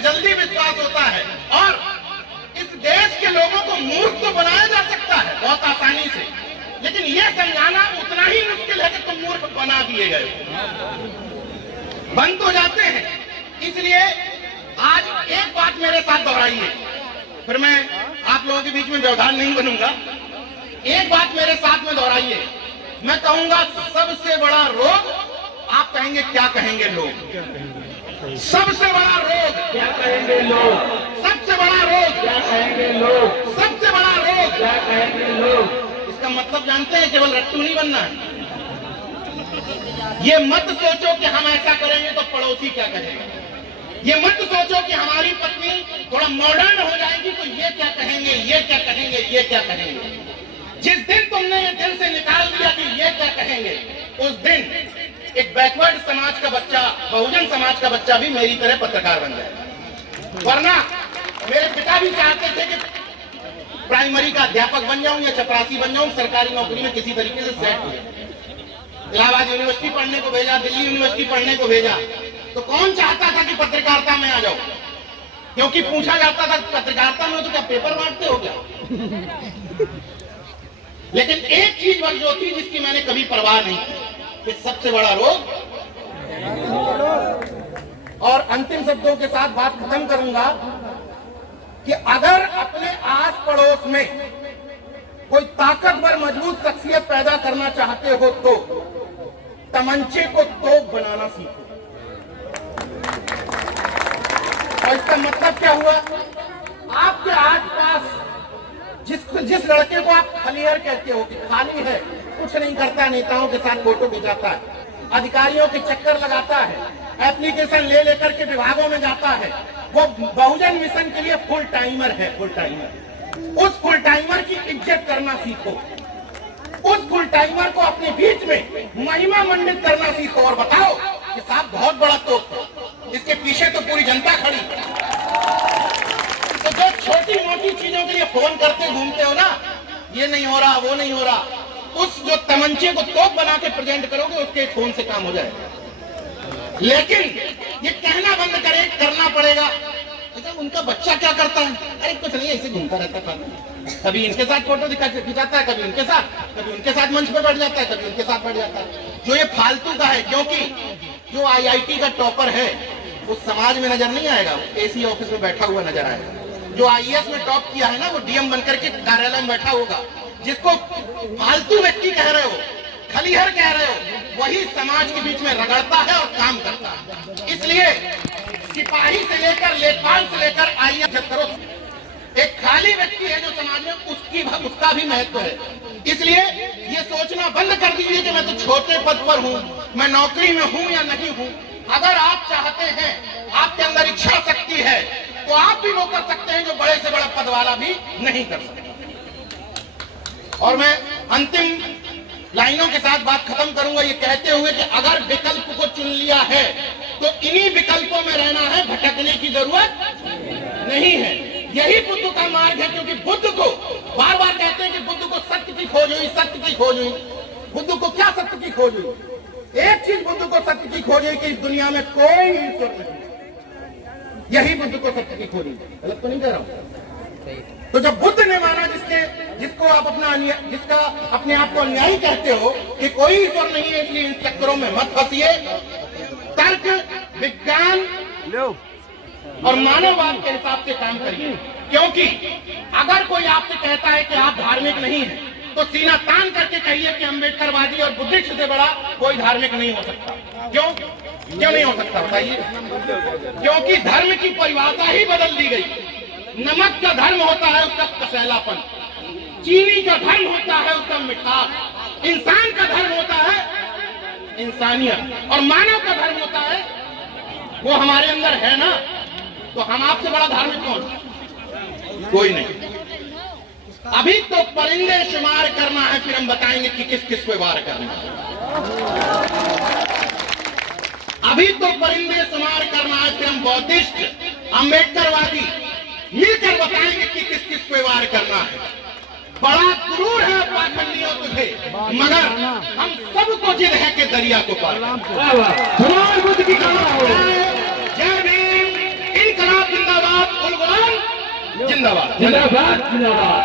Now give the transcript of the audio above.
जल्दी विश्वास होता है। और इस देश के लोगों को मूर्ख तो बनाया जा सकता है बहुत आसानी से, लेकिन यह समझाना उतना ही मुश्किल है कि तुम मूर्ख बना दिए गए, बन तो जाते हैं। इसलिए आज एक बात मेरे साथ दोहराइए, फिर मैं आप लोगों के बीच में व्यवधान नहीं बनूंगा। एक बात मेरे साथ में दोहराइए, मैं कहूंगा सबसे बड़ा रोग, आप कहेंगे क्या कहेंगे लोग, सबसे बड़ा रोग क्या कहेंगे लोग, सबसे बड़ा रोग क्या कहेंगे लोग, सबसे बड़ा रोग क्या कहेंगे लोग। इसका मतलब जानते हैं, केवल रट्टू नहीं बनना है। ये मत सोचो कि हम ऐसा करेंगे तो पड़ोसी क्या कहेगा, ये मत सोचो कि हमारी पत्नी थोड़ा मॉडर्न हो जाएगी तो ये क्या कहेंगे, ये क्या कहेंगे, ये क्या कहेंगे। जिस दिन तुमने ये दिल से निकाल दिया कि ये क्या कहेंगे, उस दिन एक बैकवर्ड समाज का बच्चा, बहुजन समाज का बच्चा भी मेरी तरह पत्रकार बन जाए। वरना मेरे पिता भी चाहते थे कि प्राइमरी का अध्यापक बन जाऊं या चपरासी बन जाऊं, सरकारी नौकरी में किसी तरीके से सेट हो। इलाहाबाद यूनिवर्सिटी पढ़ने को भेजा, दिल्ली यूनिवर्सिटी पढ़ने को भेजा, तो कौन चाहता था कि पत्रकारिता में आ जाओ, क्योंकि पूछा जाता था पत्रकारिता में तो क्या पेपर बांटते हो क्या। लेकिन एक चीज बस जो थी जिसकी मैंने कभी परवाह नहीं की, कि सबसे बड़ा रोग। और अंतिम शब्दों के साथ बात खत्म करूंगा कि अगर अपने आस पड़ोस में कोई ताकतवर मजबूत शख्सियत पैदा करना चाहते हो तो तमंचे को तोप बनाना सीखो। और इसका मतलब क्या हुआ, आपके आसपास जिस लड़के को आप खलीहर कहते हो कि खाली है, कुछ नहीं करता, नेताओं के साथ फोटो खिंचाता है, अधिकारियों के चक्कर लगाता है, एप्लीकेशन ले लेकर के विभागों में जाता है, वो बहुजन मिशन के लिए फुल टाइमर है, फुल टाइमर। उस फुल टाइमर की इज्जत करना सीखो, उस फुल टाइमर को अपने बीच में महिमा मंडित करना सीखो और बताओ कि साहब बहुत बड़ा तोप, इसके पीछे तो पूरी जनता खड़ी। तो जो छोटी मोटी चीजों के लिए फोन करते घूमते हो ना, ये नहीं हो रहा, वो नहीं हो रहा, उस जो तमंचे को तोप बना के प्रेजेंट करोगे, उसके फोन से काम हो जाएगा। लेकिन ये कहना बंद करे, करना पड़ेगा। अच्छा उनका बच्चा क्या करता है, अरे कुछ नहीं, ऐसे घूमता रहता है, कभी इनके साथ फोटो खिंचाता है, कभी उनके साथ मंच पे बैठ जाता है, कभी उनके साथ बैठ जाता है। जो ये फालतू का है, क्योंकि जो IIT का टॉपर है वो समाज में नजर नहीं आएगा, AC ऑफिस में बैठा हुआ नजर आएगा। जो IAS में टॉप किया है ना, वो DM बनकर के कार्यालय में बैठा होगा। जिसको फालतू व्यक्ति कह रहे हो, खलीहर कह रहे हो, वही समाज के बीच में रगड़ता है और काम करता है। इसलिए सिपाही से लेकर लेखपाल से लेकर IAS करो, एक खाली व्यक्ति है जो समाज में, उसका भी महत्व है। इसलिए ये सोचना बंद कर दीजिए कि मैं तो छोटे पद पर हूं, मैं नौकरी में हूं या नहीं हूं। अगर आप चाहते हैं, आपके अंदर इच्छा शक्ति है, तो आप भी वो कर सकते हैं जो बड़े से बड़ा पद वाला भी नहीं कर सकता। और मैं अंतिम लाइनों के साथ बात खत्म करूंगा ये कहते हुए कि अगर विकल्प को चुन लिया है तो इन्हीं विकल्पों में रहना है, भटकने की जरूरत नहीं है। यही बुद्ध का मार्ग है, क्योंकि बुद्ध को बार बार कहते हैं कि बुद्ध को सत्य की खोज हुई, सत्य की खोज हुई। बुद्ध को क्या सत्य की खोज हुई? एक चीज बुद्ध को सत्य की खोज हुई कि इस दुनिया में कोई ईश्वर नहीं। यही बुद्ध को सत्य की खोज हुई। गलत तो नहीं कह रहा हूं? तो जब बुद्ध ने माना जिसको आप जिसका अपने आप को अन्यायी कहते हो कि कोई ईश्वर नहीं है, इसलिए इन चक्करों में मत फंसिए। तर्क, विज्ञान और मानववाद के हिसाब से काम करिए। क्योंकि अगर कोई आपसे कहता है कि आप धार्मिक नहीं हैं, तो सीना तान करके कहिए कि अम्बेडकरवादी और बुद्धिस्ट से बड़ा कोई धार्मिक नहीं हो सकता। क्यों नहीं हो सकता बताइए? क्योंकि धर्म की परिभाषा ही बदल दी गई। नमक का धर्म होता है उसका कसैलापन, चीनी का धर्म होता है उसका मिठास, इंसान का धर्म होता है इंसानियत, और मानव का धर्म होता है वो हमारे अंदर है ना। तो हम आपसे बड़ा धार्मिक कौन? कोई नहीं। अभी तो परिंदे शुमार करना है, फिर हम बताएंगे कि किस किस पे वार करना है। अभी तो परिंदे शुमार करना है, फिर हम बौद्धिस्ट, अम्बेडकरवादी मिलकर बताएंगे कि किस किस पे वार करना है। बड़ा क्रूर है पाखंडियों तुझे, मगर हम सबको जिद है कि दरिया को पार। जय भीम, इनकलाब जिंदाबाद जिंदाबाद जिंदाबाद।